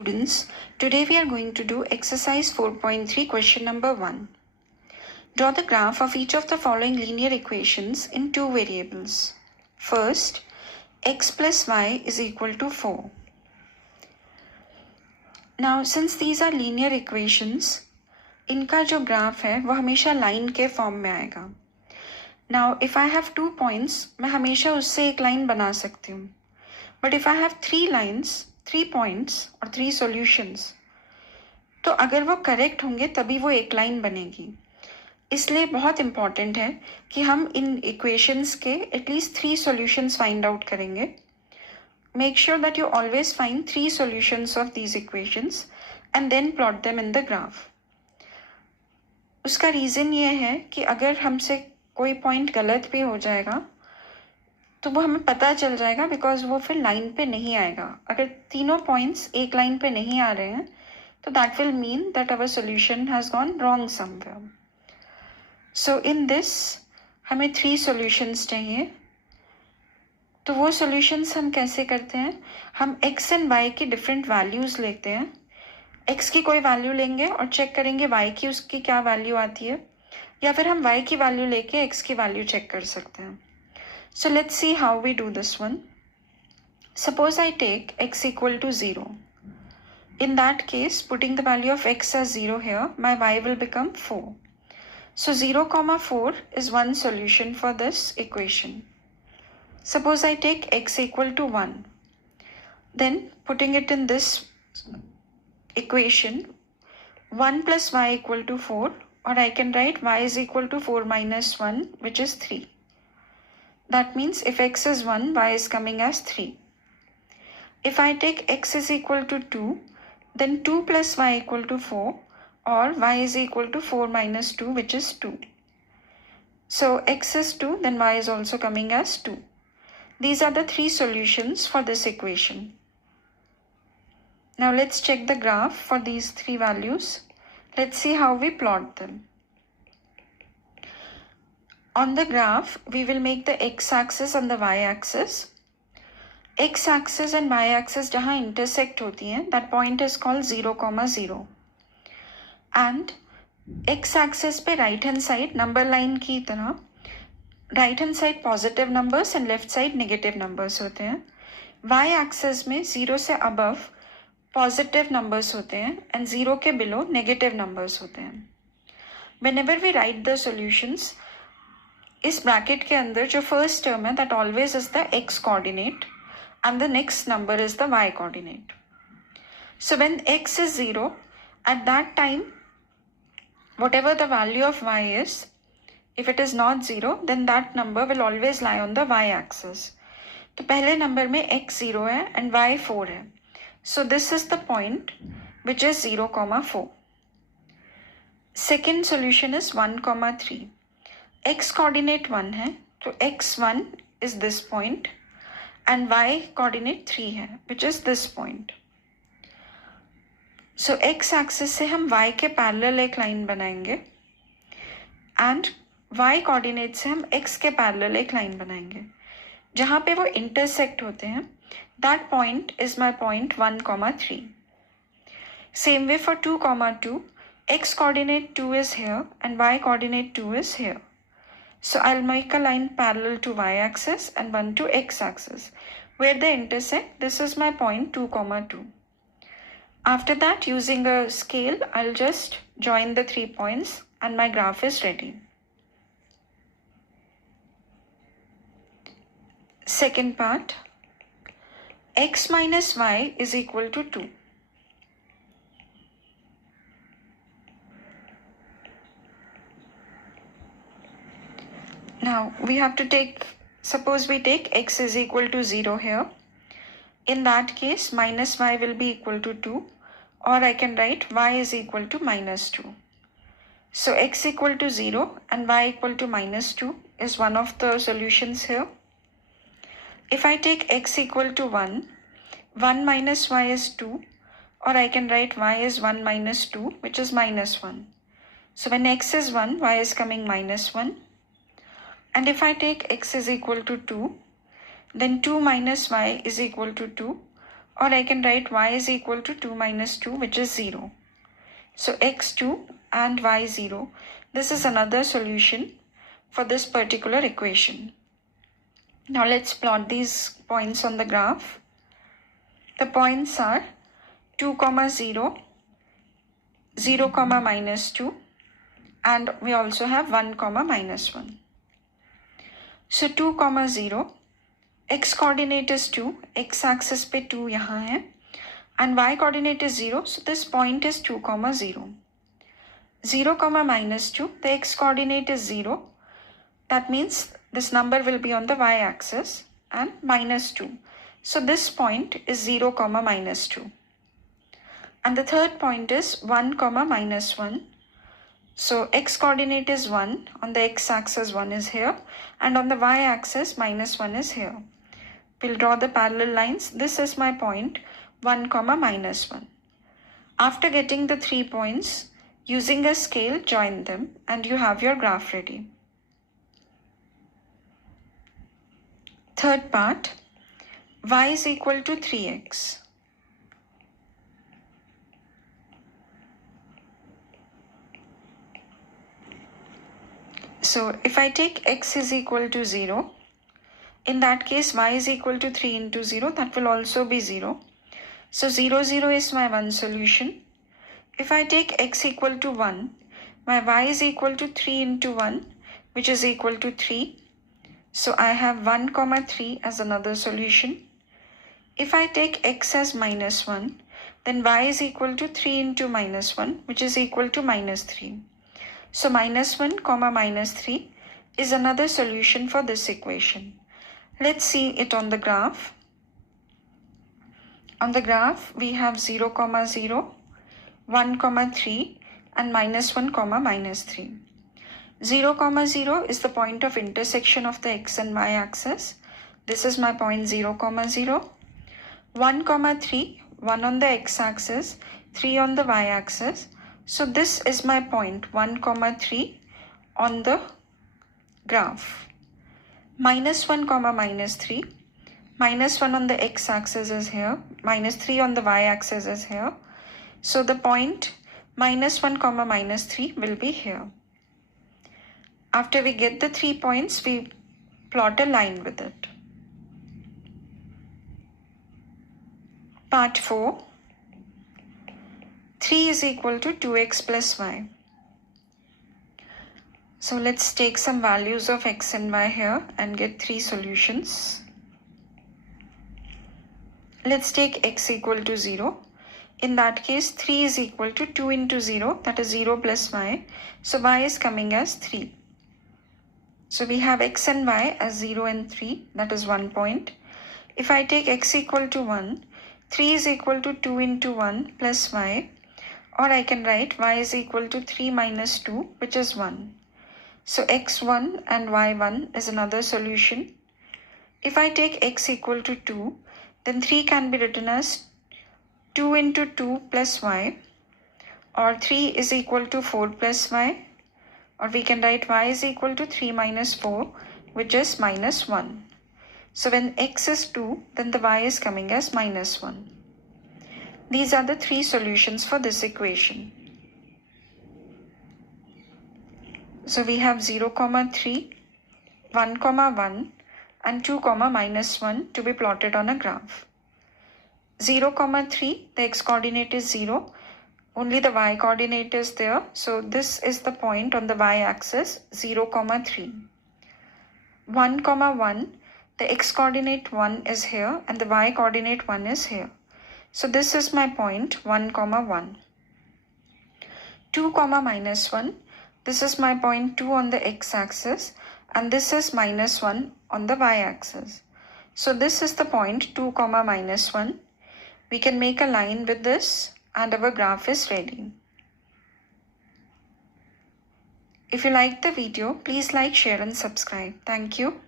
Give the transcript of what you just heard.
Students, today we are going to do exercise 4.3 question number 1. Draw the graph of each of the following linear equations in two variables. First, x plus y is equal to 4. Now, since these are linear equations, इनका जो graph है वो हमेशा line के form में आएगा. Now, if I have 2 points, मैं हमेशा उससे एक लाइन बना सकती हूँ. But if I have 3 lines, 3 points और 3 solutions, तो अगर वो करेक्ट होंगे तभी वो एक लाइन बनेगी. इसलिए बहुत इम्पॉर्टेंट है कि हम इन इक्वेशंस के एटलीस्ट 3 सॉल्यूशंस फाइंड आउट करेंगे. Make sure that you always find 3 solutions of these equations and then plot them in the graph. उसका रीज़न ये है कि अगर हमसे कोई पॉइंट गलत भी हो जाएगा तो वो हमें पता चल जाएगा, बिकॉज वो फिर लाइन पे नहीं आएगा. अगर तीनों पॉइंट्स एक लाइन पे नहीं आ रहे हैं तो that will mean that our solution has gone wrong somewhere. So in this हमें 3 सॉल्यूशंस चाहिए. तो वो सॉल्यूशंस हम कैसे करते हैं? हम x एंड y की डिफरेंट वैल्यूज़ लेते हैं. x की कोई वैल्यू लेंगे और चेक करेंगे y की उसकी क्या वैल्यू आती है, या फिर हम y की वैल्यू लेके x की वैल्यू चेक कर सकते हैं. So let's see how we do this one. Suppose I take x equal to 0. In that case, putting the value of x as 0 here, my y will become 4. So 0, 4 is one solution for this equation. Suppose I take x equal to 1. Then putting it in this equation, 1 plus y equal to 4, or I can write y is equal to 4 minus 1, which is 3. That means if x is 1, y is coming as 3. If I take x is equal to 2, then 2 plus y equal to 4, or y is equal to 4 minus 2, which is 2. So x is 2, then y is also coming as 2. These are the 3 solutions for this equation. Now let's check the graph for these 3 values. Let's see how we plot them. On the graph, we will make the x-axis and the y-axis. X-axis and y-axis जहाँ intersect होती हैं, that point is called 0, 0. And x-axis पे right hand side number line की तरह right hand side positive numbers and left side negative numbers होते हैं. Y-axis में 0 से above positive numbers होते हैं and 0 के below negative numbers होते हैं. Whenever we write the solutions, इस ब्रैकेट के अंदर जो फर्स्ट टर्म है that always is the x coordinate and the next number is the y coordinate. So when x is 0, at that time whatever the value of y is, if it is not 0, then that number will always lie on the y axis. तो पहले number में x 0 है and y 4 है. So this is the point which is 0, 4. Second solution is 1, 3. x coordinate 1 है तो x1 is this point and y coordinate 3 है which is this point. So x axis से हम y के parallel एक line बनाएंगे and y coordinate से हम x के पैरेलल एक लाइन बनाएंगे. जहाँ पे वो intersect होते हैं that point is my point 1, 3. Same way for 2, 2, x coordinate 2 is here and y coordinate 2 is here. So I'll make a line parallel to y-axis and one to x-axis. Where they intersect, this is my point 2, 2. After that, using a scale, I'll just join the 3 points and my graph is ready. Second part, x minus y is equal to 2. Now we have to take, suppose we take x is equal to 0 here. In that case, minus y will be equal to 2, or I can write y is equal to minus 2. So x equal to 0 and y equal to minus 2 is one of the solutions here. If I take x equal to 1, 1 minus y is 2, or I can write y is 1 minus 2, which is minus 1. So when x is 1, y is coming minus 1. And if I take x is equal to 2, then 2 minus y is equal to 2, or I can write y is equal to 2 minus 2, which is 0. So x2 and y0, this is another solution for this particular equation. Now let's plot these points on the graph. The points are 2, 0, 0, minus 2, and we also have 1, minus 1. So 2, 0, x coordinate is 2, x axis पे 2 यहाँ है, and y coordinate is 0, so this point is 2, 0. 0, minus 2, the x coordinate is 0, that means this number will be on the y axis, and minus 2. So this point is 0, minus 2. And the third point is 1, minus 1. So x coordinate is 1, on the x axis 1 is here, and on the y axis minus 1 is here. We'll draw the parallel lines. This is my point 1, minus 1. After getting the 3 points, using a scale, join them and you have your graph ready. Third part, y is equal to 3x. So if I take x is equal to 0, in that case y is equal to 3 into 0, that will also be 0. So 0, 0 is my one solution. If I take x equal to 1, my y is equal to 3 into 1, which is equal to 3. So I have 1, 3 as another solution. If I take x as minus 1, then y is equal to 3 into minus 1, which is equal to minus 3. So minus 1, minus 3 is another solution for this equation. Let's see it on the graph. On the graph, we have 0, 0, 1, 3 and minus 1, minus 3. 0, 0 is the point of intersection of the x and y axis. This is my point 0, 0. 1, 3, 1 on the x axis, 3 on the y axis. So this is my point 1, 3 on the graph. Minus 1, minus 3. Minus 1 on the x axis is here. Minus 3 on the y axis is here. So the point minus 1, minus 3 will be here. After we get the 3 points, we plot a line with it. Part 4. 3 is equal to 2x plus y. So let's take some values of x and y here and get 3 solutions. Let's take x equal to 0. In that case, 3 is equal to 2 into 0, that is 0 plus y. So y is coming as 3. So we have x and y as 0 and 3, that is 1 point. If I take x equal to 1, 3 is equal to 2 into 1 plus y, or I can write y is equal to 3 minus 2, which is 1. So x1 and y1 is another solution. If I take x equal to 2, then 3 can be written as 2 into 2 plus y, or 3 is equal to 4 plus y, or we can write y is equal to 3 minus 4, which is minus 1. So when x is 2, then the y is coming as minus 1. These are the 3 solutions for this equation. So we have 0, 3, 1, 1 and 2, minus 1 to be plotted on a graph. 0, 3, the x coordinate is 0. Only the y coordinate is there. So this is the point on the y axis 0, 3. 1, 1, the x coordinate 1 is here and the y coordinate 1 is here. So this is my point 1, 1. 2, minus 1. This is my point 2 on the x axis and this is minus 1 on the y axis. So this is the point 2, minus 1. We can make a line with this and our graph is ready. If you liked the video, please like, share and subscribe. Thank you.